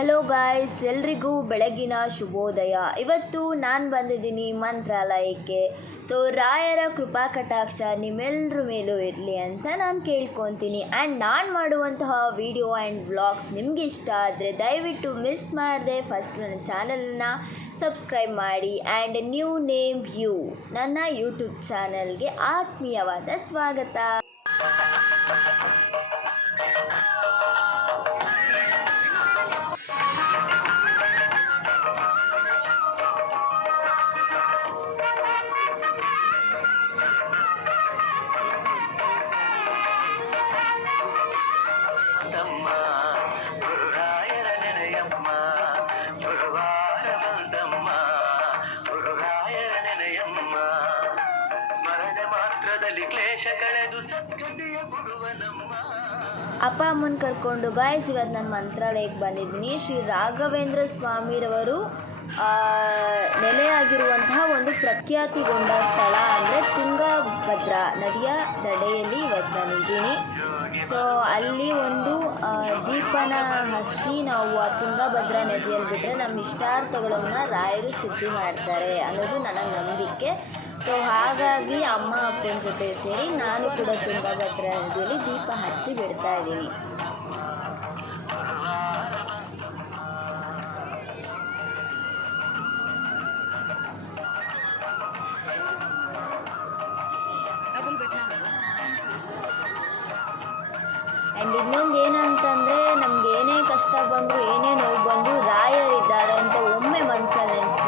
Hello guys ಎಲ್ರಿಗೂ ಬೆಳಗಿನ ಶುಭೋದಯ. ಇವತ್ತು ನಾನು ಬಂದಿದ್ದೀನಿ ಮಂತ್ರಾಲಯಕ್ಕೆ. ಸೊ ರಾಯರ ಕೃಪಾ ಕಟಾಕ್ಷ ನಿಮ್ಮೆಲ್ಲರ ಮೇಲೂ ಇರಲಿ ಅಂತ ನಾನು ಕೇಳ್ಕೊತೀನಿ. ಆ್ಯಂಡ್ ನಾನು ಮಾಡುವಂತಹ ವಿಡಿಯೋ ಆ್ಯಂಡ್ ವ್ಲಾಗ್ಸ್ ನಿಮಗೆ ಇಷ್ಟ ಆದರೆ ದಯವಿಟ್ಟು ಮಿಸ್ ಮಾಡದೆ ಫಸ್ಟ್ ನನ್ನ ಚಾನಲನ್ನು ಸಬ್ಸ್ಕ್ರೈಬ್ ಮಾಡಿ. ಆ್ಯಂಡ್ ನ್ಯೂ ನೇಮ್ ಯು ನನ್ನ ಯೂಟ್ಯೂಬ್ ಚಾನಲ್ಗೆ ಆತ್ಮೀಯವಾದ ಸ್ವಾಗತ. ಅಪ್ಪ ಅಮ್ಮನ ಕರ್ಕೊಂಡು ಗಾಯ್ಸ್ ಇವತ್ತು ನಾನು ಮಂತ್ರಾಲಯಕ್ಕೆ ಬಂದಿದ್ದೀನಿ. ಶ್ರೀ ರಾಘವೇಂದ್ರ ಸ್ವಾಮಿರವರು ನೆಲೆಯಾಗಿರುವಂತಹ ಒಂದು ಪ್ರಖ್ಯಾತಿಗೊಂಡ ಸ್ಥಳ ಅಂದರೆ ತುಂಗಭದ್ರಾ ನದಿಯ ದಡೆಯಲ್ಲಿ ಇವತ್ತು ಬಂದಿದ್ದೀನಿ. ಸೊ ಅಲ್ಲಿ ಒಂದು ದೀಪನ ಹಸಿ ನಾವು ಆ ತುಂಗಭದ್ರಾ ನದಿಯಲ್ಲಿ ಬಿಟ್ಟರೆ ನಮ್ಮ ಇಷ್ಟಾರ್ಥಗಳನ್ನು ರಾಯರು ಸಿದ್ಧಿ ಮಾಡ್ತಾರೆ ಅನ್ನೋದು ನನ್ನ ನಂಬಿಕೆ. ಸೊ ಹಾಗಾಗಿ ಅಮ್ಮ ಅಪ್ಪನ ಜೊತೆ ಸೇರಿ ನಾನು ಕೂಡ ತುಂಗಭದ್ರಾ ನದಿಯಲ್ಲಿ ದೀಪ ಹಚ್ಚಿ ಬಿಡ್ತಾ ಇದ್ದೀನಿ. ಆ್ಯಂಡ್ ಇನ್ನೊಂದು ಏನಂತಂದರೆ, ನಮ್ಗೆ ಏನೇ ಕಷ್ಟ ಬಂದರೂ, ಏನೇ ನೋವು ಬಂದರೂ ರಾಯರಿದ್ದಾರೆ ಅಂತ ಒಮ್ಮೆ ಮನಸ್ಸಲ್ಲಿ ಖಂಡಿತವಾಗಿಯೂ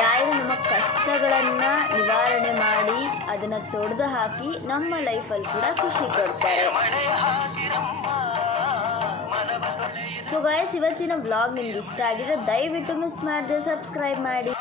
ರಾಯರು ನಮ್ಮ ಕಷ್ಟಗಳನ್ನು ನಿವಾರಣೆ ಮಾಡಿ ಅದನ್ನು ತೊಡೆದು ಹಾಕಿ ನಮ್ಮ ಲೈಫಲ್ಲಿ ಕೂಡ ಖುಷಿ ಕೊಡ್ತಾರೆ. ಸೊ ಗಾಯಸ್ ಇವತ್ತಿನ ಬ್ಲಾಗ್ ನಿಮ್ಗೆ ಇಷ್ಟ ಆಗಿದ್ರೆ ದಯವಿಟ್ಟು ಮಿಸ್ ಮಾಡದೆ ಸಬ್ಸ್ಕ್ರೈಬ್ ಮಾಡಿ.